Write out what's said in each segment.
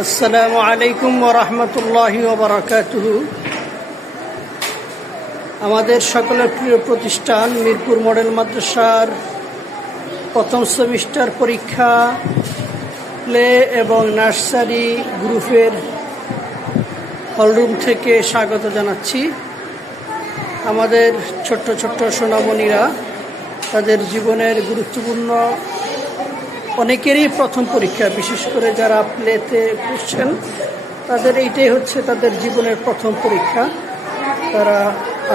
আসসালামু আলাইকুম ওয়া রাহমাতুল্লাহি ওয়া বারাকাতুহু। আমাদের সকলের প্রিয় প্রতিষ্ঠান মিরপুর মডেল মাদ্রাসার প্রথম সেমিস্টার পরীক্ষা প্লে এবং নার্সারি গ্রুপের হলরুম থেকে স্বাগত জানাচ্ছি। আমাদের ছোট্ট ছোট্ট সোনামণিরা তাদের জীবনের গুরুত্বপূর্ণ অনেকেরই প্রথম পরীক্ষা, বিশেষ করে যারা প্লেতে পড়ছেন তাদের এইটাই হচ্ছে তাদের জীবনের প্রথম পরীক্ষা। তারা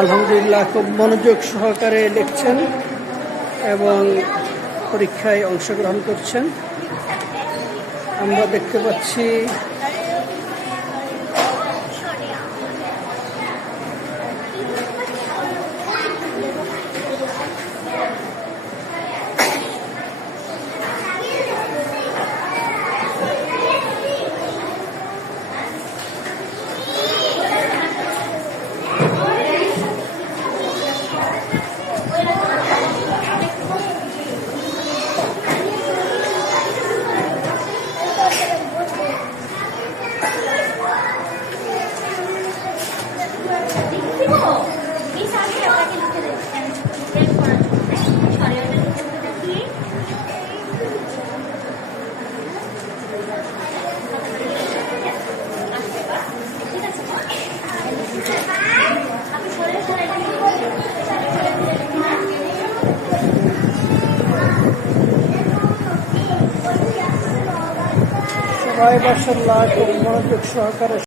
আলহামদুলিল্লাহ খুব মনোযোগ সহকারে লিখছেন এবং পরীক্ষায় অংশগ্রহণ করছেন। আমরা দেখতে পাচ্ছি সবাই মাশাআল্লাহ খুব মনোযোগ সহকারে